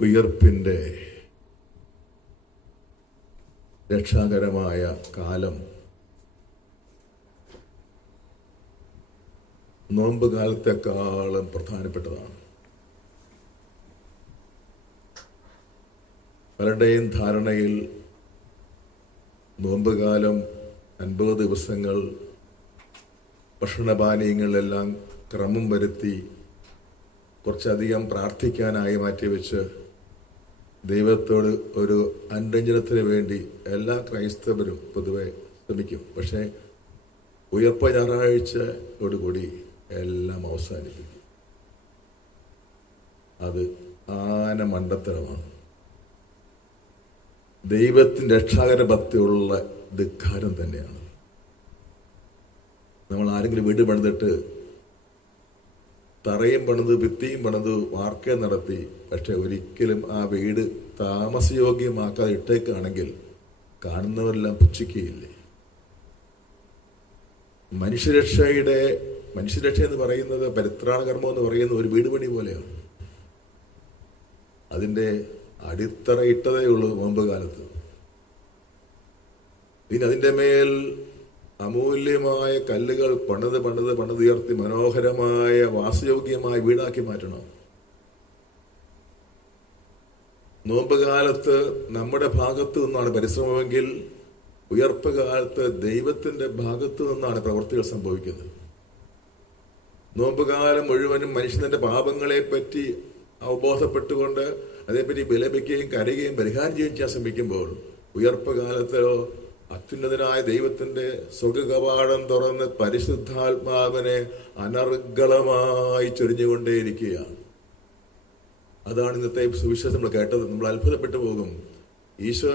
ഉയർപ്പിന്റെ രക്ഷാകരമായ കാലം. നോമ്പ് കാലത്തെക്കാളും പ്രധാനപ്പെട്ടതാണ്. പലരുടെയും ധാരണയിൽ നോമ്പ് കാലം അൻപത് ദിവസങ്ങൾ ഭക്ഷണപാനീയങ്ങളിലെല്ലാം ക്രമം വരുത്തി കുറച്ചധികം പ്രാർത്ഥിക്കാനായി മാറ്റിവെച്ച് ദൈവത്തോട് ഒരു അനുരഞ്ജനത്തിന് വേണ്ടി എല്ലാ ക്രൈസ്തവരും പൊതുവെ ശ്രമിക്കും. പക്ഷേ ഉയർപ്പ ഞായറാഴ്ചയോടുകൂടി എല്ലാം അവസാനിപ്പിക്കും. അത് ആന മണ്ടത്തരമാണ്. ദൈവത്തിന്റെ രക്ഷാകര ഭക്തിയുള്ള ധിക്കാരം തന്നെയാണ്. നമ്മൾ ആരെങ്കിലും വീട് പണിതിട്ട് തറയും പണിത് ഭിത്തിയും പണിത് വാർക്ക നടത്തി. പക്ഷെ ഒരിക്കലും ആ വീട് താമസയോഗ്യമാക്കാതെ ഇട്ടേക്കാണെങ്കിൽ കാണുന്നവരെല്ലാം പുച്ഛിക്കുകയില്ലേ? മനുഷ്യരക്ഷയുടെ മനുഷ്യരക്ഷ എന്ന് പറയുന്നത് പരിത്രാണ കർമ്മം എന്ന് പറയുന്ന ഒരു വീട് പണി പോലെയാണ്. അതിന്റെ അടിത്തറ ഇട്ടതേ ഉള്ളൂ മുമ്പ് കാലത്ത്. ഇനി അതിന്റെ മേൽ അമൂല്യമായ കല്ലുകൾ പണിത് പണിത് പണിതുയർത്തി മനോഹരമായ വാസയോഗ്യമായ വീടാക്കി മാറ്റണം. നോമ്പുകാലത്ത് നമ്മുടെ ഭാഗത്തു നിന്നാണ് പരിശ്രമമെങ്കിൽ ഉയർപ്പ് കാലത്ത് ദൈവത്തിന്റെ ഭാഗത്തു നിന്നാണ് പ്രവൃത്തികൾ സംഭവിക്കുന്നത്. നോമ്പുകാലം മുഴുവനും മനുഷ്യന്റെ പാപങ്ങളെ പറ്റി അവബോധപ്പെട്ടുകൊണ്ട് അതേപ്പറ്റി വിലപിക്കുകയും കരയുകയും പരിഹാരം ചെയ്യുകയും ചെയ്യാൻ ശ്രമിക്കുമ്പോൾ ഉയർപ്പ് കാലത്തിലോ അത്യുന്നതനായ ദൈവത്തിന്റെ സ്വർഗകവാടം തുറന്ന് പരിശുദ്ധാത്മാവിനെ അനർഗളമായി ചൊരിഞ്ഞുകൊണ്ടേയിരിക്കുകയാണ്. അതാണ് ഇന്നത്തെ സുവിശേഷം നമ്മൾ കേട്ടത്. നമ്മൾ അത്ഭുതപ്പെട്ടു പോകും. ഈശോ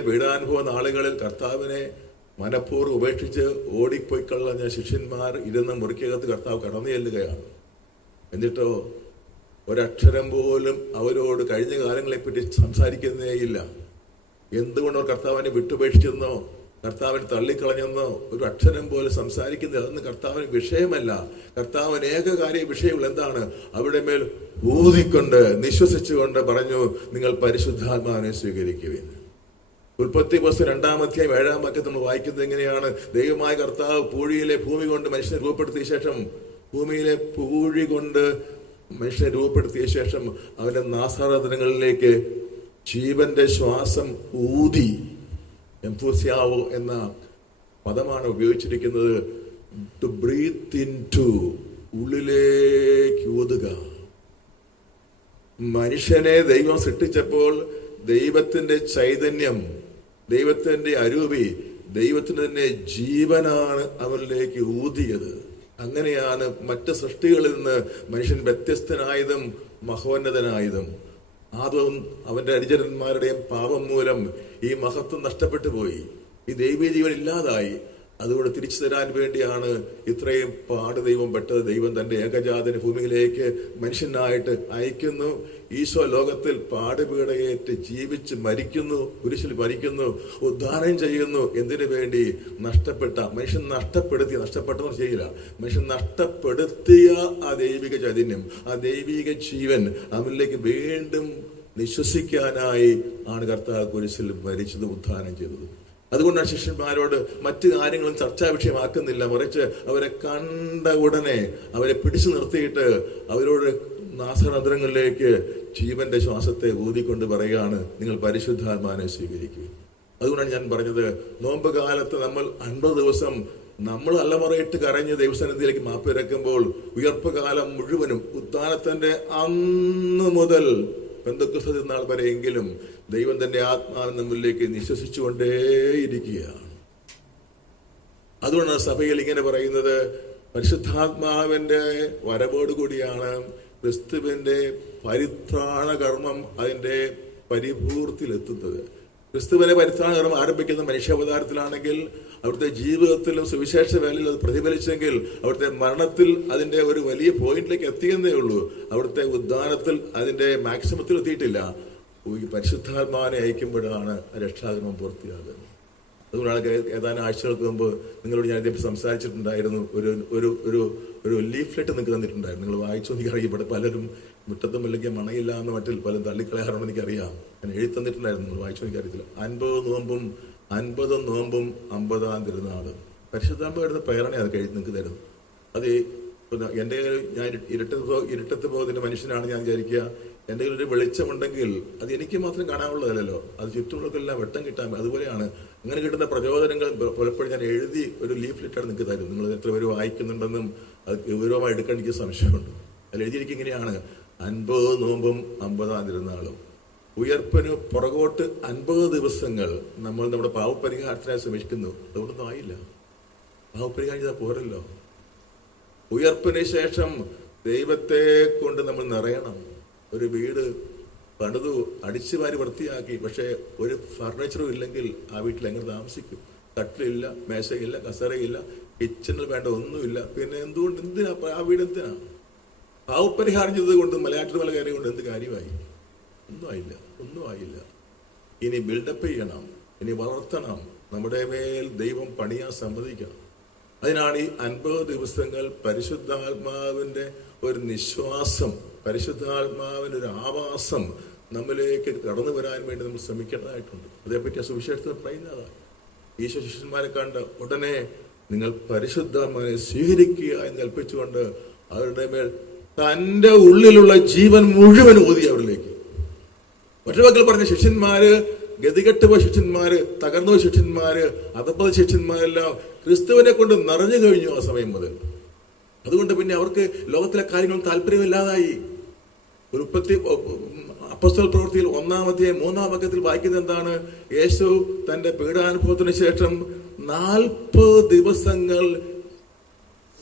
പീഡാനുഭവ നാളുകളിൽ കർത്താവിനെ മനഃപൂർവം ഉപേക്ഷിച്ച് ഓടിപ്പോയി കളഞ്ഞ ശിഷ്യന്മാർ ഇരുന്ന് മുറിക്കകത്ത് കർത്താവ് കടന്നു ചെല്ലുകയാണ്. എന്നിട്ടോ ഒരക്ഷരം പോലും അവരോട് കഴിഞ്ഞ കാലങ്ങളെപ്പറ്റി സംസാരിക്കുന്നേയില്ല എന്തുകൊണ്ട് കർത്താവിനെ വിട്ടുപേക്ഷിച്ചെന്നോ കർത്താവിനെ തള്ളിക്കളഞ്ഞെന്നോ ഒരു അക്ഷരം പോലെ സംസാരിക്കുന്നില്ല. അതൊന്നും കർത്താവിന് വിഷയമല്ല. കർത്താവിന് ഏക കാര്യ വിഷയങ്ങൾ എന്താണ്? അവിടെ മേൽ ഊതിക്കൊണ്ട് നിശ്വസിച്ചുകൊണ്ട് പറഞ്ഞു നിങ്ങൾ പരിശുദ്ധാത്മാവിനെ സ്വീകരിക്കുവിൻ. ഉൽപ്പത്തി പുസ്തകം രണ്ടാമധ്യായം ഏഴാം വാക്യം നമ്മൾ വായിക്കുന്നത് എങ്ങനെയാണ്? ദൈവമായ കർത്താവ് പൂഴിയിലെ ഭൂമി കൊണ്ട് മനുഷ്യനെ രൂപപ്പെടുത്തിയ ശേഷം ഭൂമിയിലെ പൂഴി കൊണ്ട് മനുഷ്യനെ രൂപപ്പെടുത്തിയ ശേഷം അവന്റെ നാസാരതനങ്ങളിലേക്ക് ജീവന്റെ ശ്വാസം ഊതി എംഫോസിയാവോ എന്ന പദമാണ് ഉപയോഗിച്ചിരിക്കുന്നത്. ടു ബ്രീത്ത് ഇൻ ടു ഉള്ളിലേക്ക് ഊതുക മനുഷ്യനെ ദൈവം സൃഷ്ടിച്ചപ്പോൾ ദൈവത്തിന്റെ ചൈതന്യം ദൈവത്തിന്റെ അരൂപി ദൈവത്തിന്റെ തന്നെ ജീവനാണ് അവരിലേക്ക് ഊതിയത്. അങ്ങനെയാണ് മറ്റ് സൃഷ്ടികളിൽ നിന്ന് മനുഷ്യൻ വ്യത്യസ്തനായതും മഹോന്നതനായതും. ആദവും അവന്റെ അനുചരന്മാരുടെയും പാപം മൂലം ഈ മഹത്വം നഷ്ടപ്പെട്ടു പോയി. ഈ ദൈവീയ ജീവൻ ഇല്ലാതായി. അതുകൊണ്ട് തിരിച്ചു തരാൻ വേണ്ടിയാണ് ഇത്രയും പാട് ദൈവം പെട്ടത്. ദൈവം തന്റെ ഏകജാതന ഭൂമിയിലേക്ക് മനുഷ്യനായിട്ട് അയക്കുന്നു. ഈശോ ലോകത്തിൽ പാടുപീടയേറ്റ് ജീവിച്ച് മരിക്കുന്നു കുരിശിൽ മരിക്കുന്നു ഉദ്ധാനം ചെയ്യുന്നു. എന്തിനു വേണ്ടി? നഷ്ടപ്പെട്ട മനുഷ്യൻ നഷ്ടപ്പെടുത്തിയ നഷ്ടപ്പെട്ടെന്ന് ചെയ്യില്ല. മനുഷ്യൻ നഷ്ടപ്പെടുത്തിയ ആ ദൈവിക ചൈതന്യം ആ ദൈവിക ജീവൻ അവനിലേക്ക് വീണ്ടും വിശ്വസിക്കാനായി ആണ് കർത്താവ് കുരിശിൽ മരിച്ചത് ഉദ്ധാനം ചെയ്തത്. അതുകൊണ്ടാണ് ശിഷ്യന്മാരോട് മറ്റു കാര്യങ്ങളും ചർച്ചാ വിഷയമാക്കുന്നില്ല. മറിച്ച് അവരെ കണ്ട ഉടനെ അവരെ പിടിച്ചു നിർത്തിയിട്ട് അവരോട് നാസനന്തരങ്ങളിലേക്ക് ജീവന്റെ ശ്വാസത്തെ ഊതിക്കൊണ്ട് പറയുകയാണ് നിങ്ങൾ പരിശുദ്ധാത്മാനെ സ്വീകരിക്കുക. അതുകൊണ്ടാണ് ഞാൻ പറഞ്ഞത് നോമ്പ് കാലത്ത് നമ്മൾ അൻപത് ദിവസം നമ്മൾ അലമുറയിട്ട് കരഞ്ഞ് ദൈവസന്നിധിയിലേക്ക് മാപ്പിരക്കുമ്പോൾ ഉയർപ്പ് കാലം മുഴുവനും ഉത്താനത്തിന്റെ അന്ന് മുതൽ ബന്ധുക്രിസ്ത നാൾ വരെയെങ്കിലും ദൈവം തന്റെ ആത്മാവിന് നമ്മിലേക്ക് നിശ്വസിച്ചുകൊണ്ടേയിരിക്കുകയാണ്. അതുകൊണ്ടാണ് സഭയിൽ ഇങ്ങനെ പറയുന്നത് പരിശുദ്ധാത്മാവിന്റെ വരവോടുകൂടിയാണ് ക്രിസ്തുവിന്റെ പരിത്രാണ കർമ്മം അതിന്റെ പരിപൂർത്തിയിലെത്തുന്നത് ക്രിസ്തുവിനെ പരിത്രാണ കർമ്മം ആരംഭിക്കുന്ന മനുഷ്യാവതാരത്തിലാണെങ്കിൽ അവിടുത്തെ ജീവിതത്തിലും സുവിശേഷ വേലയിൽ അത് പ്രതിഫലിച്ചെങ്കിൽ അവിടുത്തെ മരണത്തിൽ അതിന്റെ ഒരു വലിയ പോയിന്റിലേക്ക് എത്തിയെന്നേ ഉള്ളൂ. അവിടുത്തെ ഉദ്ധാനത്തിൽ അതിന്റെ മാക്സിമത്തിൽ എത്തിയിട്ടില്ല ഈ പരിശുദ്ധാത്മാവിനെ അയക്കുമ്പോഴാണ് രക്ഷാകർമ്മം പൂർത്തിയാകുന്നത്. അതുകൊണ്ടാണ് ഏതാനും ആഴ്ചകൾക്ക് മുമ്പ് നിങ്ങളോട് ഞാൻ ഇതേപ്പറ്റി സംസാരിച്ചിട്ടുണ്ടായിരുന്നു. ഒരു ഒരു ഒരു ഒരു ലീഫ്ലെറ്റ് നിങ്ങൾക്ക് തന്നിട്ടുണ്ടായിരുന്നു. നിങ്ങൾ വായിച്ചു എനിക്ക് അറിയപ്പെടും പലരും മുറ്റത്തും അല്ലെങ്കിൽ മണയില്ല എന്ന മറ്റിൽ പലരും തള്ളിക്കളയാറുണ്ടെന്ന് എനിക്കറിയാം. ഞാൻ എഴുതി തന്നിട്ടുണ്ടായിരുന്നു. നിങ്ങൾ വായിച്ചു എനിക്കറിയത്തില്ല. അൻപത് നോമ്പും അൻപത് നോമ്പും അമ്പതാം തിരുനാളും. പരിശുദ്ധാമ്പ വരുന്ന പ്രേരണയാണ് അത് എഴുതി നിങ്ങൾക്ക് തരുന്നത്. അത് എന്റെ ഞാൻ ഇരുട്ടത്ത് പോ ഇരുട്ടത്ത് പോകുന്ന മനുഷ്യനാണ് ഞാൻ വിചാരിക്കുക. എന്റെ ഒരു വെളിച്ചമുണ്ടെങ്കിൽ അത് എനിക്ക് മാത്രം കാണാനുള്ളതല്ലോ അത് ചുറ്റുമുള്ളവർക്കെല്ലാം വെട്ടം കിട്ടാൻ അതുപോലെയാണ് അങ്ങനെ കിട്ടുന്ന പ്രചോദനങ്ങൾ പലപ്പോഴും ഞാൻ എഴുതി ഒരു ലീഫ്ലെറ്റാണ് നിങ്ങൾക്ക് തരും നിങ്ങൾ എത്ര പേര് വായിക്കുന്നുണ്ടെന്നും അത് ഗൗരവമായി എടുക്കാൻ എനിക്ക് സംശയമുണ്ട്. അതിൽ എഴുതിയിരിക്കും ഇങ്ങനെയാണ്. അൻപത് നോമ്പും അമ്പതാം തിരുനാളും. ഉയർപ്പിന് പുറകോട്ട് അൻപത് ദിവസങ്ങൾ നമ്മൾ നമ്മുടെ പാവപരിഹാരത്തിനായി ശ്രമിക്കുന്നു. അതുകൊണ്ടൊന്നും ആയില്ല. പാവപരിഹാരം ചെയ്താൽ പോരല്ലോ. ഉയർപ്പിന് ശേഷം ദൈവത്തെ കൊണ്ട് നമ്മൾ നിറയണം. ഒരു വീട് പണിതു അടിച്ചു വാരി വൃത്തിയാക്കി പക്ഷേ ഒരു ഫർണിച്ചറും ഇല്ലെങ്കിൽ ആ വീട്ടിൽ എങ്ങനെ താമസിക്കും? കട്ടിലില്ല മേശയില്ല കസേരയില്ല കിച്ചണിൽ വേണ്ട ഒന്നുമില്ല. പിന്നെ എന്തുകൊണ്ട് എന്തിനാ ആ വീട് എന്തിനാ? പാവപരിഹാരം ചെയ്തത് കൊണ്ട് മലയാറ്റിൽ മല കയറി കൊണ്ട് എന്ത് കാര്യമായി? ഒന്നും ആയില്ല ഒന്നും ആയില്ല. ഇനി ബിൽഡപ്പ് ചെയ്യണം ഇനി വളർത്തണം. നമ്മുടെ മേൽ ദൈവം പണിയാൻ സമ്മതിക്കണം. അതിനാണ് ഈ അൻപത് ദിവസങ്ങൾ പരിശുദ്ധാത്മാവിന്റെ ഒരു നിശ്വാസം പരിശുദ്ധാത്മാവിന്റെ ഒരു ആവാസം നമ്മിലേക്ക് കടന്നു വരാൻ വേണ്ടി നമ്മൾ ശ്രമിക്കേണ്ടതായിട്ടുണ്ട്. അതേപ്പറ്റി ആ സുവിശേഷത്തിൽ പറയുന്നതാണ്. ഈശോ ശിഷ്യന്മാരെ കണ്ട് ഉടനെ നിങ്ങൾ പരിശുദ്ധാത്മാവിനെ സ്വീകരിക്കുക എന്ന് കൽപ്പിച്ചുകൊണ്ട് അവരുടെ മേൽ തന്റെ ഉള്ളിലുള്ള ജീവൻ മുഴുവൻ ഊതി അവരിലേക്ക്. മറ്റു മക്കൾ പറഞ്ഞ ശിഷ്യന്മാര് ഗതികെട്ട് പോയ ശിഷ്യന്മാര് തകർന്നു പോയ ശിഷ്യന്മാര് അതപ്പത് ശിഷ്യന്മാരെല്ലാം ക്രിസ്തുവിനെ കൊണ്ട് നിറഞ്ഞു കഴിഞ്ഞു ആ സമയം മുതൽ. അതുകൊണ്ട് പിന്നെ അവർക്ക് ലോകത്തിലെ കാര്യങ്ങൾ താല്പര്യമില്ലാതായി. ഒരു ഉപ്പത്തി അപ്പസ്തൽ പ്രവൃത്തിയിൽ ഒന്നാമത്തെ മൂന്നാം വാക്യത്തിൽ വായിക്കുന്നത് എന്താണ്? യേശു തന്റെ പീഡാനുഭവത്തിന് ശേഷം നാൽപ്പത് ദിവസങ്ങൾ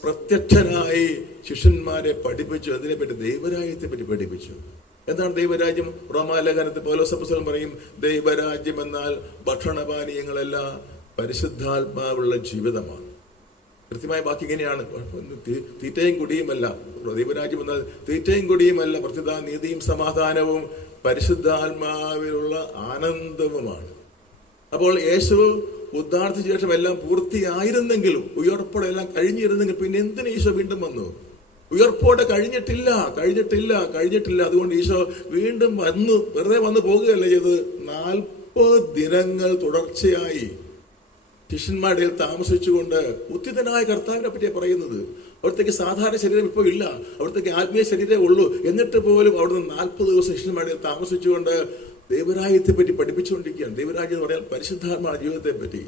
പ്രത്യക്ഷനായി ശിഷ്യന്മാരെ പഠിപ്പിച്ചു. അതിനെപ്പറ്റി ദൈവരാജ്യത്തെ പറ്റി പഠിപ്പിച്ചു. എന്താണ് ദൈവരാജ്യം? റോമാലേഖനത്തിൽ പോലോസപ്പസ്വലം പറയും ദൈവരാജ്യം എന്നാൽ ഭക്ഷണപാനീയങ്ങളല്ല പരിശുദ്ധാത്മാവുള്ള ജീവിതമാണ്. കൃത്യമായ ബാക്കി ഇങ്ങനെയാണ്. തീറ്റയും കുടിയുമല്ല. പ്രദീപരാജ്യം എന്നാൽ തീറ്റയും കുടിയുമല്ല. പ്രത്യുത നീതിയും സമാധാനവും പരിശുദ്ധാത്മാവിലുള്ള ആനന്ദവുമാണ്. അപ്പോൾ യേശു ഉദ്ധാർത്ഥ ശേഷം എല്ലാം പൂർത്തിയായിരുന്നെങ്കിലും ഉയർപ്പോടെ എല്ലാം കഴിഞ്ഞിരുന്നെങ്കിൽ പിന്നെ എന്തിന് ഈശോ വീണ്ടും വന്നു? ഉയർപ്പോടെ കഴിഞ്ഞിട്ടില്ല കഴിഞ്ഞിട്ടില്ല കഴിഞ്ഞിട്ടില്ല. അതുകൊണ്ട് ഈശോ വീണ്ടും വന്നു വെറുതെ വന്നു പോകുകയല്ല ചെയ്തത്. നാൽപ്പത് ദിനങ്ങൾ തുടർച്ചയായി ശിഷ്യന്മാരുടെ താമസിച്ചുകൊണ്ട് ഉത്തിതനായ കർത്താവിനെ പറ്റിയാണ് പറയുന്നത്. അവിടത്തേക്ക് സാധാരണ ശരീരം ഇപ്പോൾ ഇല്ല. അവിടത്തേക്ക് ആത്മീയ ശരീരമേ ഉള്ളൂ. എന്നിട്ട് പോലും അവിടുന്ന് നാൽപ്പത് ദിവസം ശിഷ്യന്മാരുടെ താമസിച്ചുകൊണ്ട് ദൈവരാജ്യത്തെ പറ്റി പഠിപ്പിച്ചുകൊണ്ടിരിക്കുകയാണ്. ദൈവരാജ്യം എന്ന് പറയാൻ പരിശുദ്ധാത്മാ ജീവിതത്തെ പറ്റി.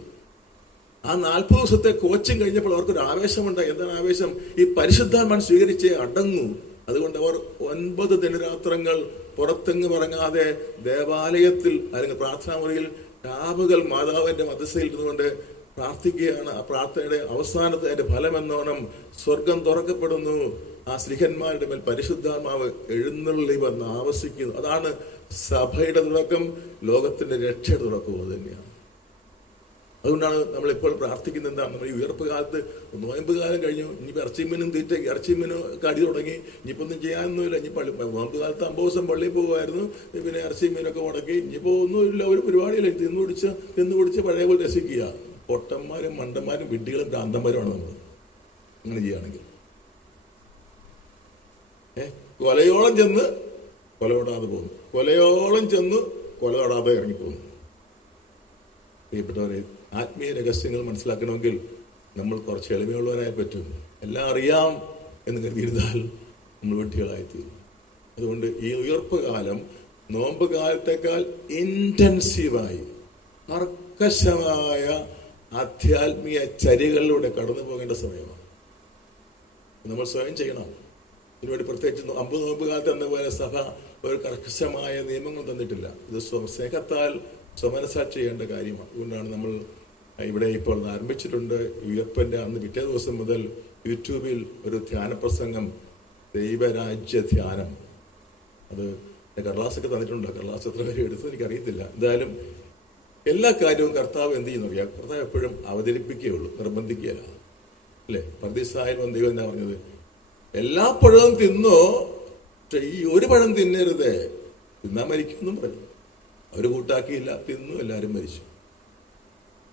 ആ നാൽപ്പത് ദിവസത്തെ കോച്ചിങ് കഴിഞ്ഞപ്പോൾ അവർക്കൊരു ആവേശമുണ്ട് എന്താണ് ആവേശം? ഈ പരിശുദ്ധാത്മാൻ സ്വീകരിച്ച് അടങ്ങൂ. അതുകൊണ്ട് അവർ ഒൻപത് ദിനരാത്രങ്ങൾ പുറത്തെങ്ങും ഇറങ്ങാതെ ദേവാലയത്തിൽ അല്ലെങ്കിൽ പ്രാർത്ഥനാ മുറിയിൽ രാവുകൾ മാതാവിന്റെ മതസയിൽ ഇരുന്നുകൊണ്ട് പ്രാർത്ഥിക്കുകയാണ്. ആ പ്രാർത്ഥനയുടെ അവസാനത്തെ അതിന്റെ ഫലം എന്നോണം സ്വർഗം തുറക്കപ്പെടുന്നു. ആ സ്ലിഹന്മാരുടെ മേൽ പരിശുദ്ധാത്മാവ് എഴുന്നള്ളി വന്ന് ആവസിക്കുന്നു. അതാണ് സഭയുടെ തുടക്കം. ലോകത്തിന്റെ രക്ഷയുടെ തുടക്കവും തന്നെയാണ്. അതുകൊണ്ടാണ് നമ്മൾ ഇപ്പോൾ പ്രാർത്ഥിക്കുന്നത് എന്താണ് നമ്മൾ ഈ ഉയർപ്പ് കാലത്ത് നോയമ്പ് കാലം കഴിഞ്ഞു. ഇനിയിപ്പോൾ ഇറച്ചിമീനും തീറ്റ ഇറച്ചിമീനും കടി തുടങ്ങി. ഇനിയിപ്പോൾ ഒന്നും ചെയ്യാനൊന്നുമില്ല. ഇനി പള്ളി നോയമ്പ് കാലത്ത് അമ്പത് ദിവസം പള്ളിയിൽ പോകുമായിരുന്നു. പിന്നെ ഇറച്ചിമീനൊക്കെ മുടക്കി. ഇനിയിപ്പോൾ ഒന്നുമില്ല. ഒരു പരിപാടിയില്ല. തിന്നു പിടിച്ച് തിന്നു പിടിച്ച് പഴയ പോലെ രസിക്കുക. പൊട്ടന്മാരും മണ്ടന്മാരും വിഡ്ഢികളും ഭ്രാന്തന്മാരുമാണ് നമ്മൾ അങ്ങനെ ചെയ്യുകയാണെങ്കിൽ. ഏ? കൊലയോളം ചെന്ന് കൊലയോടാതെ പോകുന്നു. കൊലയോളം ചെന്ന് കൊലയോടാതെ ഇറങ്ങിപ്പോകുന്നു. പ്രിയപ്പെട്ടവരെ ആത്മീയ രഹസ്യങ്ങൾ മനസ്സിലാക്കണമെങ്കിൽ നമ്മൾ കുറച്ച് എളിമയുള്ളവരായി പറ്റും. എല്ലാം അറിയാം എന്ന് കരുതിയിരുന്നാൽ നമ്മൾ വെട്ടികളായിത്തീരും അതുകൊണ്ട് ഈ ഉയർപ്പ് കാലം നോമ്പ് കാലത്തേക്കാൾ ഇന്റൻസീവായി കർക്കശമായ ആധ്യാത്മിക ചരികളിലൂടെ കടന്നു പോകേണ്ട സമയമാണ്. നമ്മൾ സ്വയം ചെയ്യണം. ഇതിനുവേണ്ടി പ്രത്യേകിച്ച് അമ്പത് നോമ്പ് കാലത്ത് എന്ന പോലെ സഭ ഒരു കർക്കശമായ നിയമങ്ങൾ തന്നിട്ടില്ല. ഇത് സ്വ- സ്നേഹത്താൽ സ്വമനസാൽ ചെയ്യേണ്ട കാര്യമാണ്. അതുകൊണ്ടാണ് നമ്മൾ ഇവിടെ ഇപ്പോൾ ആരംഭിച്ചിട്ടുണ്ട്. ഉയർപ്പന്റെ അന്ന് പിറ്റേ ദിവസം മുതൽ യൂട്യൂബിൽ ഒരു ധ്യാന പ്രസംഗം ദൈവരാജ്യ ധ്യാനം. അത് കടലാസൊക്കെ തന്നിട്ടുണ്ട്. കടലാസ് എത്ര പേര് എടുത്തു എനിക്കറിയത്തില്ല. എന്തായാലും എല്ലാ കാര്യവും കർത്താവ് എന്ത് ചെയ്യുന്നു അറിയാം? കർത്താവ് എപ്പോഴും അവതരിപ്പിക്കുകയുള്ളൂ നിർബന്ധിക്കുകയല്ല. അല്ലേ? വന്ന് ദൈവം എന്നാ പറഞ്ഞത്? എല്ലാ പഴവും തിന്നോ? ഈ ഒരു പഴം തിന്നരുത്. തിന്നാൻ മരിക്കുമെന്നും പറഞ്ഞു. അവർ കൂട്ടാക്കിയില്ല തിന്നു എല്ലാവരും മരിച്ചു.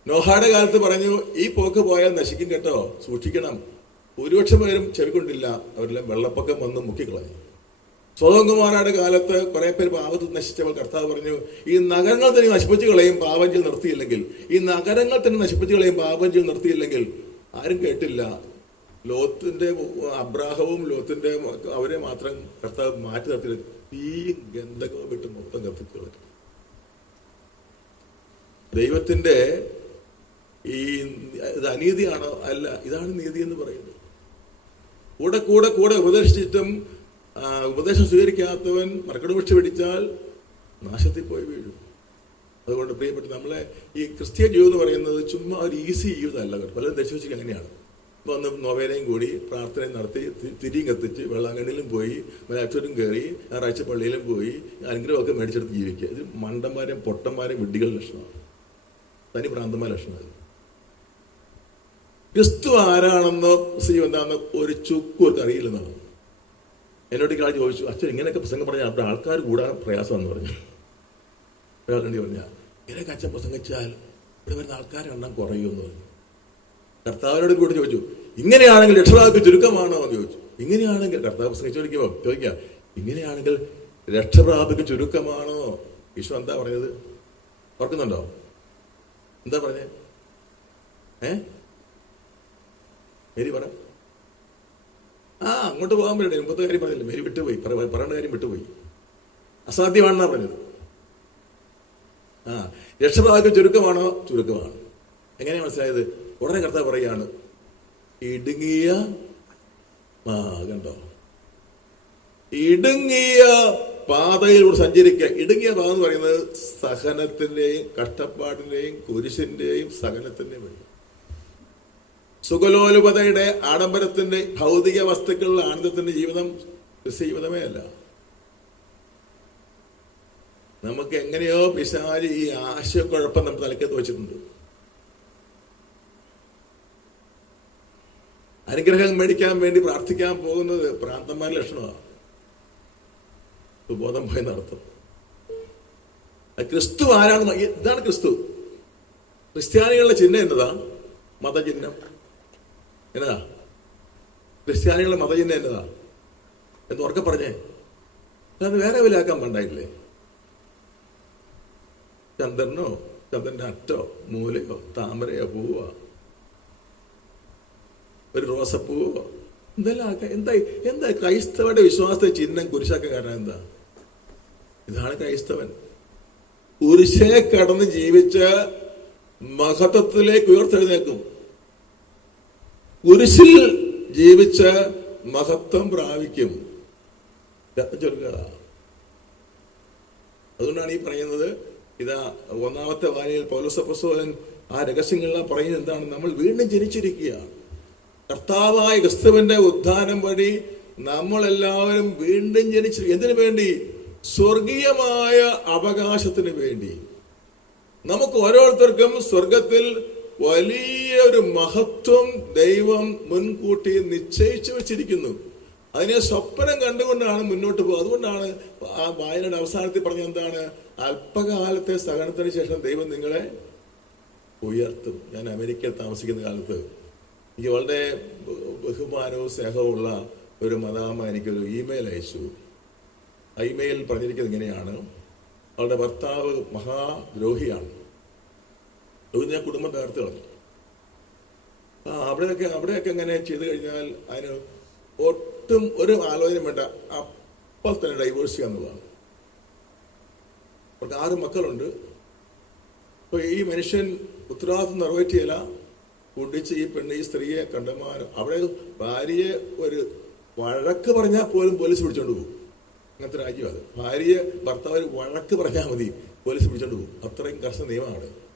നോഹായുടെ കാലത്ത് പറഞ്ഞു ഈ പോക്ക് പോയാൽ നശിക്കും കേട്ടോ സൂക്ഷിക്കണം. ഭൂരിപക്ഷം പേരും ചെവിക്കൊണ്ടില്ല അവരെല്ലാം വെള്ളപ്പൊക്കം വന്ന് മുക്കിക്കളഞ്ഞു. സ്വതംകുമാരുടെ കാലത്ത് കുറെ പേര് പാപത്തിൽ നശിച്ചവൾ കർത്താവ് പറഞ്ഞു ഈ നഗരങ്ങൾ തന്നെ നശിപ്പിച്ചു കളയും ചെയ്ത് നിർത്തിയില്ലെങ്കിൽ. ഈ നഗരങ്ങൾ തന്നെ നശിപ്പിച്ചു കളയും ചെയ്ത് നിർത്തിയില്ലെങ്കിൽ. ആരും കേട്ടില്ല. ലോത്തിന്റെ അബ്രാഹവും ലോത്തിന്റെ അവരെ മാത്രം കർത്താവ് മാറ്റി നിർത്തി തീ ഗന്ധകവും വിട്ട് മൊത്തം കത്തിച്ചു ദൈവത്തിന്റെ ഈ ഇത് അനീതിയാണോ? അല്ല ഇതാണ് നീതി എന്ന് പറയുന്നത്. കൂടെ കൂടെ കൂടെ ഉപദേശിച്ചിട്ടും ഉപദേശം സ്വീകരിക്കാത്തവൻ മറക്കടുപക്ഷ പിടിച്ചാൽ നാശത്തിൽ പോയി വീഴും. അതുകൊണ്ട് പ്രിയപ്പെട്ട നമ്മളെ ഈ ക്രിസ്ത്യൻ ജീവിതം എന്ന് പറയുന്നത് ചുമ്മാ ഒരു ഈസി ജീവിതമല്ല പലരും ദശിച്ചു അങ്ങനെയാണ്. വന്ന് നോവേലയും കൂടി പ്രാർത്ഥനയും നടത്തി തിരിയും കത്തിച്ച് വെള്ളാങ്കണ്ണിലും പോയി മലയാറ്റൂരും കയറി ഞായറാഴ്ച പള്ളിയിലും പോയി അനുഗ്രഹമൊക്കെ മേടിച്ചെടുത്ത് ജീവിക്കുക. ഇത് മണ്ടന്മാരെയും പൊട്ടന്മാരെയും വിഡ്ഢികളുടെ ലക്ഷണമാണ്. തനി ഭ്രാന്തന്മാരുടെ ലക്ഷണമാണ് ക്രിസ്തു ആരാണെന്നോ ക്രിസ്തു എന്താണെന്നോ ഒരു ചുക്കും അറിയില്ലെന്നാണ് എന്നോട് ഈ കാര്യം ചോദിച്ചു അച്ഛൻ ഇങ്ങനെയൊക്കെ പ്രസംഗം പറഞ്ഞാൽ അവിടെ ആൾക്കാർ കൂടാൻ പ്രയാസമെന്ന് പറഞ്ഞു. ഒരാൾ വേണ്ടി പറഞ്ഞാൽ ഇങ്ങനെയൊക്കെ അച്ഛൻ പ്രസംഗിച്ചാൽ ഇവിടെ വരുന്ന ആൾക്കാരെ എണ്ണം കുറയുമെന്ന് പറഞ്ഞു. കർത്താവിനോട് കൂടി ചോദിച്ചു ഇങ്ങനെയാണെങ്കിൽ രക്ഷപ്രാപിക്ക് ചുരുക്കമാണോ? എന്ന് ചോദിച്ചു. ഇങ്ങനെയാണെങ്കിൽ കർത്താവ് പ്രസംഗിച്ചു ചോദിക്കുമോ ചോദിക്കുക ഇങ്ങനെയാണെങ്കിൽ രക്ഷപ്രാപിക്ക് ചുരുക്കമാണോ? ഈശോ എന്താ പറഞ്ഞത്? ഓർക്കുന്നുണ്ടോ? എന്താ പറഞ്ഞേ? ഏ? മേരി പറ. ആ അങ്ങോട്ട് പോകാൻ പറ്റില്ല. മുമ്പത്തെ കാര്യം പറഞ്ഞില്ല? മേരി വിട്ടുപോയി. പറയേണ്ട കാര്യം വിട്ടുപോയി. അസാധ്യമാണെന്നാ പറഞ്ഞത്. ആ രക്ഷപ്രാപിക്ക് ചുരുക്കമാണോ? ചുരുക്കമാണ്. എങ്ങനെയാ മനസ്സിലായത്? ഉടനെ കർത്താവ് പറയാണ് ഇടുങ്ങിയ ആ കണ്ടോ? ഇടുങ്ങിയ പാതയിലൂടെ സഞ്ചരിക്കുക. ഇടുങ്ങിയ പാത എന്ന് പറയുന്നത് സഹനത്തിന്റെയും കഷ്ടപ്പാടിന്റെയും കുരിശിന്റെയും സഹനത്തിന്റെയും വഴി. സുഖലോലുപതയുടെ ആഡംബരത്തിന്റെ ഭൗതിക വസ്തുക്കളുടെ ആനന്ദത്തിന്റെ ജീവിതം ജീവിതമേ അല്ല. നമുക്ക് എങ്ങനെയോ പിശാൽ ഈ ആശയക്കുഴപ്പം നമ്മൾ തലക്കത്ത് വെച്ചിട്ടുണ്ട്. അനുഗ്രഹം മേടിക്കാൻ വേണ്ടി പ്രാർത്ഥിക്കാൻ പോകുന്നത് പ്രാന്തന്മാരുടെ ലക്ഷണമാണ്. ബോധം പോയി നടത്തും. ക്രിസ്തു ആരാണ് ഇതാണ് ക്രിസ്തു. ക്രിസ്ത്യാനികളുടെ ചിഹ്നം എന്നതാണ് മതചിഹ്നം. എന്നതാ? ക്രിസ്ത്യാനികളുടെ മതചിഹ്നം എന്നതാ? എന്ന് ഉറക്കെ പറഞ്ഞേ. അത് വേറെ വിലാക്കാൻ പണ്ടായില്ലേ? ചന്ദ്രനോ ചന്ദ്രന്റെ അറ്റോ മൂലയോ താമരയോ പൂവോ? ഒരു റോസപ്പൂവോ? എന്തെല്ലാം എന്താ എന്താ ക്രൈസ്തവന്റെ വിശ്വാസത്തെ ചിഹ്നം കുരിശാക്കാൻ കാരണം എന്താ? ഇതാണ് ക്രൈസ്തവൻ. കുരിശെ കടന്ന് ജീവിച്ച് മഹത്വത്തിലേക്ക് ഉയർത്തെഴുന്നേക്കും കുരിശിൽ ജീവിച്ച് മഹത്വം പ്രാപിക്കും. അതുകൊണ്ടാണ് ഈ പറയുന്നത് ഇതാ ഒന്നാമത്തെ വാരിയിൽ പൗലസപ്രസോദൻ ആ രഹസ്യങ്ങളെല്ലാം പറയുന്നത് എന്താണ്? നമ്മൾ വീണ്ടും ജനിച്ചിരിക്കുകയാണ്. കർത്താവായ ക്രിസ്തുവിന്റെ ഉദ്ധാനം വഴി നമ്മളെല്ലാവരും വീണ്ടും ജനിച്ചു. എന്തിനു വേണ്ടി? സ്വർഗീയമായ അവകാശത്തിന് വേണ്ടി. നമുക്ക് ഓരോരുത്തർക്കും സ്വർഗത്തിൽ വലിയൊരു മഹത്വം ദൈവം മുൻകൂട്ടി നിശ്ചയിച്ചു വെച്ചിരിക്കുന്നു. അതിനെ സ്വപ്നം കണ്ടുകൊണ്ടാണ് മുന്നോട്ട് പോകുക അതുകൊണ്ടാണ് ആ വായനയുടെ അവസാനത്തിൽ പറഞ്ഞ എന്താണ്? അല്പകാലത്തെ സഹനത്തിന് ശേഷം ദൈവം നിങ്ങളെ ഉയർത്തും. ഞാൻ അമേരിക്കയിൽ താമസിക്കുന്ന കാലത്ത് എനിക്ക് വളരെ ബഹുമാനവും സ്നേഹവുമുള്ള ഒരു മദാമ എനിക്കൊരു ഇമെയിൽ അയച്ചു. ഇമെയിൽ പറഞ്ഞിരിക്കുന്നത് ഇങ്ങനെയാണ്. അവളുടെ ഭർത്താവ് മഹാദ്രോഹിയാണ്. ഞാൻ കുടുംബം തകർത്ത് കളഞ്ഞു. അവിടെയൊക്കെ അവിടെയൊക്കെ ഇങ്ങനെ ചെയ്തു കഴിഞ്ഞാൽ അതിന് ഒട്ടും ഒരു ആലോചന വേണ്ട. അപ്പോൾ തന്നെ ഡൈവേഴ്സ് ചെയ്യാന്നുള്ളതാണ് അവർക്ക് ആറ് മക്കളുണ്ട്. അപ്പൊ ഈ മനുഷ്യൻ ഉത്തരവാദിത്വം നിറവേറ്റിയല്ല കുടിച്ച് ഈ പെണ്ണ് ഈ സ്ത്രീയെ കണ്ടമാനം. അവിടെ ഭാര്യയെ ഒരു വഴക്ക് പറഞ്ഞാൽ പോലും പോലീസ് പിടിച്ചോണ്ട് പോകും. അങ്ങനത്തെ രാജ്യം അത്. ഭാര്യയെ ഭർത്താവ് വഴക്ക് പറഞ്ഞാൽ മതി പോലീസ് പിടിച്ചോണ്ട് പോകും. അത്രയും കർശന നിയമമാണ് ആ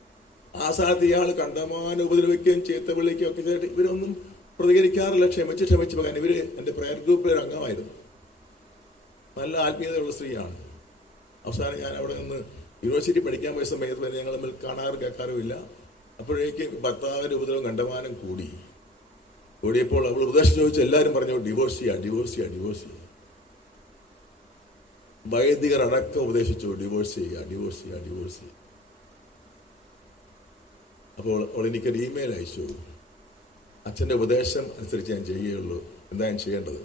സ്ഥാനത്ത് ഇയാൾ കണ്ടമാനം ഉപദ്രവിക്കുകയും ചീത്ത വിളിക്കുകയും ഒക്കെ ചെയ്തിട്ട് ഇവരൊന്നും പ്രതികരിക്കാറില്ല ക്ഷമിച്ച് ക്ഷമിച്ച് പോകാൻ ഇവർ എന്റെ പ്രയർ ഗ്രൂപ്പിലെ ഒരു അംഗമായിരുന്നു. നല്ല ആത്മീയതയുള്ള സ്ത്രീയാണ്. അവസാനം ഞാൻ അവിടെ നിന്ന് യൂണിവേഴ്സിറ്റി പഠിക്കാൻ പോയ സമയത്ത് വരെ ഞങ്ങൾ തമ്മിൽ കാണാറും കേൾക്കാറും ഇല്ല അപ്പോഴേക്ക് ഭർത്താവിന്റെ ഉപദ്രവം കണ്ടമാനം കൂടി. കൂടിയപ്പോൾ അവൾ ഉപദേശം ചോദിച്ച് എല്ലാവരും പറഞ്ഞു ഡിവോഴ്സ് ചെയ്യുക ഡിവോഴ്സ് ചെയ്യുക ഡിവോഴ്സ് ചെയ്യുക വൈദികർ അടക്കം ഉപദേശിച്ചു ഡിവോഴ്സ് ചെയ്യുക ഡിവോഴ്സ് ചെയ്യുക ഡിവോഴ്സ് ചെയ്യുക അപ്പോൾ അവൾ എനിക്കൊരു ഇമെയിൽ അയച്ചു. അച്ഛന്റെ ഉപദേശം അനുസരിച്ച് ഞാൻ ചെയ്യുകയുള്ളൂ. എന്താ ഞാൻ ചെയ്യേണ്ടത്?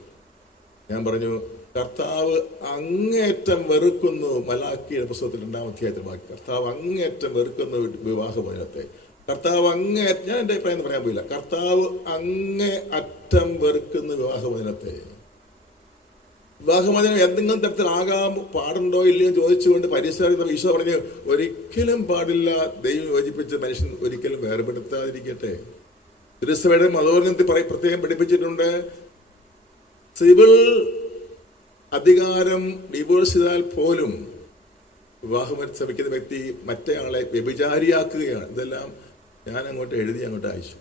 ഞാൻ പറഞ്ഞു കർത്താവ് അങ്ങേറ്റം വെറുക്കുന്നു. മലാക്കിയുടെ പുസ്തകത്തിൽ രണ്ടാം അധ്യായത്തിൽ ബാക്കി കർത്താവ് അങ്ങേറ്റം വെറുക്കുന്നു വിവാഹമോചനത്തെ കർത്താവ് അങ്ങേ ഞാൻ എന്റെ അഭിപ്രായം പറയാൻ പോയില്ല. കർത്താവ് അങ്ങേ അറ്റം വെറുക്കുന്ന വിവാഹമോചനത്തെ വിവാഹമോചനം എന്തെങ്കിലും തരത്തിലാകാൻ പാടുണ്ടോ ഇല്ലയോ ചോദിച്ചുകൊണ്ട് പരിസരം ഈശോ പറഞ്ഞ് ഒരിക്കലും പാടില്ല. ദൈവം യോജിപ്പിച്ച് മനുഷ്യൻ ഒരിക്കലും വേർപെടുത്താതിരിക്കട്ടെ. തിരുസഭയുടെ മതോന്നതി പറയും പ്രത്യേകം പഠിപ്പിച്ചിട്ടുണ്ട്. സിവിൽ അധികാരം ഡിവോഴ്സ് ചെയ്താൽ പോലും വിവാഹം ശ്രമിക്കുന്ന വ്യക്തി മറ്റേയാളെ വ്യഭിചാരിയാക്കുകയാണ്. ഇതെല്ലാം ഞാൻ അങ്ങോട്ട് എഴുതി അങ്ങോട്ട് അയച്ചു.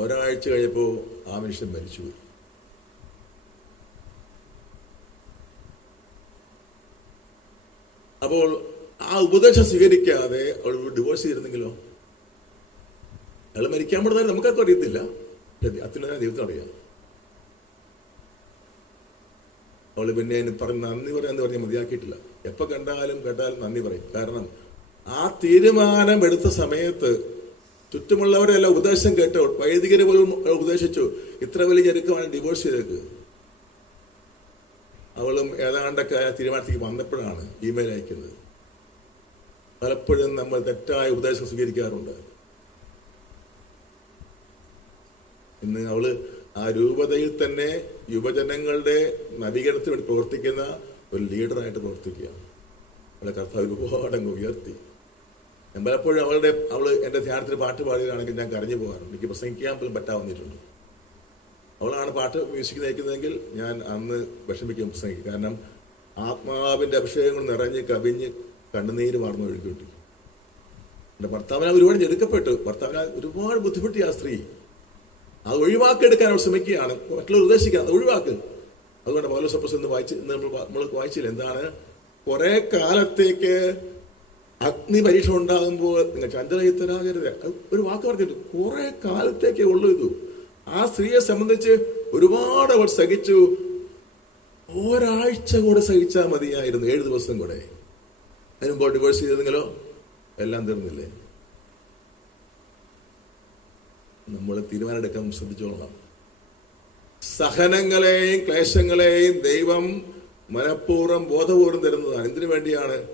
ഒരാഴ്ച കഴിഞ്ഞപ്പോൾ ആ മനുഷ്യൻ മരിച്ചുപോയി. അപ്പോൾ ആ ഉപദേശം സ്വീകരിക്കാതെ അവൾ ഡിവോഴ്സ് ചെയ്തിരുന്നെങ്കിലോ? അയാൾ മരിക്കാൻ പെടുന്നത് നമുക്കൊക്കെ അറിയത്തില്ല. അത്യുന്ന ദൈവത്തിന് അറിയാം. അവൾ പിന്നെ അതിന് പറഞ്ഞ് നന്ദി പറയാന്ന് പറഞ്ഞ് മതിയാക്കിയിട്ടില്ല. എപ്പൊ കണ്ടാലും കേട്ടാലും നന്ദി പറയും. കാരണം ആ തീരുമാനം എടുത്ത സമയത്ത് ചുറ്റുമുള്ളവരെല്ലാം ഉപദേശം കേട്ടോ വൈദികര് പോലും ഉപദേശിച്ചു. ഇത്ര വലിയ ചെരുക്കമാണ് ഡിവോഴ്സ് ചെയ്തേക്ക് അവളും ഏതാണ്ടൊക്കെ ആ തീരുമാനത്തേക്ക് വന്നപ്പോഴാണ് ഇമെയിൽ അയക്കുന്നത്. പലപ്പോഴും നമ്മൾ തെറ്റായ ഉപദേശം സ്വീകരിക്കാറുണ്ട്. ഇന്ന് അവൾ ആ രൂപതയിൽ തന്നെ യുവജനങ്ങളുടെ നവീകരണത്തിന് വേണ്ടി പ്രവർത്തിക്കുന്ന ഒരു ലീഡറായിട്ട് പ്രവർത്തിക്കുകയാണ്. അവളെ കർത്താവ് ഒരുപാട് അങ്ങ് ഉയർത്തി. ഞാൻ പലപ്പോഴും അവളുടെ അവൾ എന്റെ ധ്യാനത്തിൽ പാട്ട് പാടുകയാണെങ്കിൽ ഞാൻ കരഞ്ഞു പോകാറുണ്ട്. എനിക്ക് പ്രസംഗിക്കാൻ പോലും പറ്റാവുന്നിട്ടുണ്ട് അവളാണ് പാട്ട് മ്യൂസിക് നയിക്കുന്നതെങ്കിൽ ഞാൻ അന്ന് വിഷമിക്കും പ്രസംഗിക്കും കാരണം ആത്മാവിന്റെ അഭിഷേകങ്ങൾ നിറഞ്ഞ് കവിഞ്ഞ് കണ്ണുനീര് മാർന്നു ഒഴുകിട്ടി എന്റെ ഭർത്താവിനെ ഒരുപാട് ഞെടുക്കപ്പെട്ടു ഭർത്താവിനെ ഒരുപാട് ബുദ്ധിമുട്ടി ആ സ്ത്രീ. അത് ഒഴിവാക്കിയെടുക്കാൻ അവൾ ശ്രമിക്കുകയാണ്. മറ്റുള്ളവർ ഉദ്ദേശിക്കുക അത് ഒഴിവാക്ക്. അതുകൊണ്ട് പൗലോസപ്പസ് എന്ന് വായിച്ച് ഇന്ന് നമ്മൾ നമ്മൾ വായിച്ചില്ല. എന്താണ്? കുറെ കാലത്തേക്ക് അഗ്നി പരീക്ഷ ഉണ്ടാകുമ്പോൾ നിങ്ങൾ ചന്ദ്രഹിതരാകരുത് ഒരു വാക്ക് പറഞ്ഞിട്ട് കുറെ കാലത്തേക്കേ ഉള്ളൂ ഇത്. ആ സ്ത്രീയെ സംബന്ധിച്ച് ഒരുപാട് അവൾ സഹിച്ചു. ഒരാഴ്ച കൂടെ സഹിച്ചാൽ മതിയായിരുന്നു ഏഴ് ദിവസം കൂടെ. അതിനുമ്പോൾ ഡിവോഴ്സ് ചെയ്തെങ്കിലോ എല്ലാം തീർന്നില്ലേ? നമ്മൾ തീരുമാനമെടുക്കാൻ ശ്രദ്ധിച്ചോളാം സഹനങ്ങളെയും ക്ലേശങ്ങളെയും ദൈവം മനഃപൂർവം ബോധപൂർവം തരുന്നതാണ്. എന്തിനു വേണ്ടിയാണ്?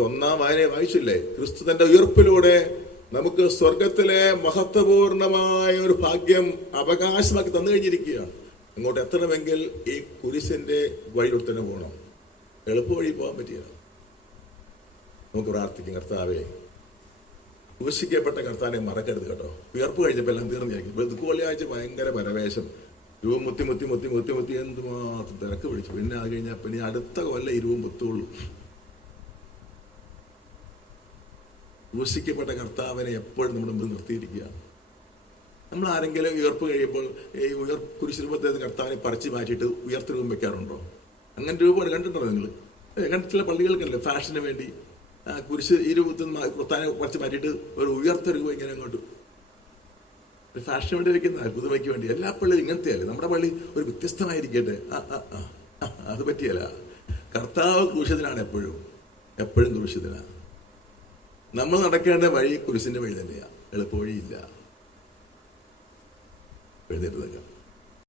ഒന്നാം വായന വായിച്ചില്ലേ? ക്രിസ്തു തന്റെ ഉയർപ്പിലൂടെ നമുക്ക് സ്വർഗത്തിലെ മഹത്വപൂർണമായ ഒരു ഭാഗ്യം അവകാശമാക്കി തന്നു കഴിഞ്ഞിരിക്കുകയാണ്. ഇങ്ങോട്ട് എത്തണമെങ്കിൽ ഈ കുരിശിന്റെ വഴിയിലൂടെ തന്നെ പോകണം. എളുപ്പ വഴി പോകാൻ പറ്റിയ നമുക്ക് പ്രാർത്ഥിക്കും കർത്താവേ. ക്രൂശിക്കപ്പെട്ട കർത്താനെ മറക്കരുത് കേട്ടോ. വിയർപ്പ് കഴിഞ്ഞപ്പോൾ എല്ലാം തീർന്നിരിക്കും. വെതുക്കോളിയാഴ്ച ഭയങ്കര പരവേശം. രൂപം മുത്തി മുത്തി മുത്തി മുത്തി മുത്തി എന്തുമാത്രം തിരക്ക് പിടിച്ചു. പിന്നെ അത് കഴിഞ്ഞാൽ പിന്നെ അടുത്ത കൊല്ലം ഇരുവും മുത്തുള്ളൂ. ക്രൂശിക്കപ്പെട്ട കർത്താവിനെ എപ്പോഴും നമ്മുടെ മുമ്പിൽ നിർത്തിയിരിക്കുകയാണ് നമ്മൾ ആരെങ്കിലും ഉയർപ്പ് കഴിയുമ്പോൾ ഈ ഉയർ കുരിശുരൂപത്തെ കർത്താവിനെ പറിച്ചു മാറ്റിയിട്ട് ഉയർത്തി രൂപം വെക്കാറുണ്ടോ? അങ്ങനെ രൂപം കണ്ടിട്ടുണ്ടോ നിങ്ങൾ? കണ്ടിട്ടുള്ള പള്ളികൾക്കല്ലേ ഫാഷന് വേണ്ടി കുരിശ് ഈ രൂപത്തിൽ കർത്താവിനെ പറിച്ച് മാറ്റിയിട്ട് ഒരു ഉയർത്ത രൂപം ഇങ്ങനെ അങ്ങോട്ട്. ഒരു ഫാഷന് വേണ്ടി വെക്കുന്ന പുതുമയ്ക്ക് വേണ്ടി എല്ലാ പള്ളിയും ഇങ്ങനത്തെ അല്ലേ നമ്മുടെ പള്ളി ഒരു വ്യത്യസ്തമായിരിക്കട്ടെ? ആ, ആ, ആ, അത് പറ്റിയല്ല. കർത്താവ് ക്രൂശത്തിനാണ് എപ്പോഴും. എപ്പോഴും ക്രൂശിതനാണ്. നമ്മൾ നടക്കേണ്ട വഴി കുരിശിന്റെ വഴി തന്നെയാണ് എളുപ്പ വഴിയില്ല എഴുന്നേറ്റ് നിൽക്കാം.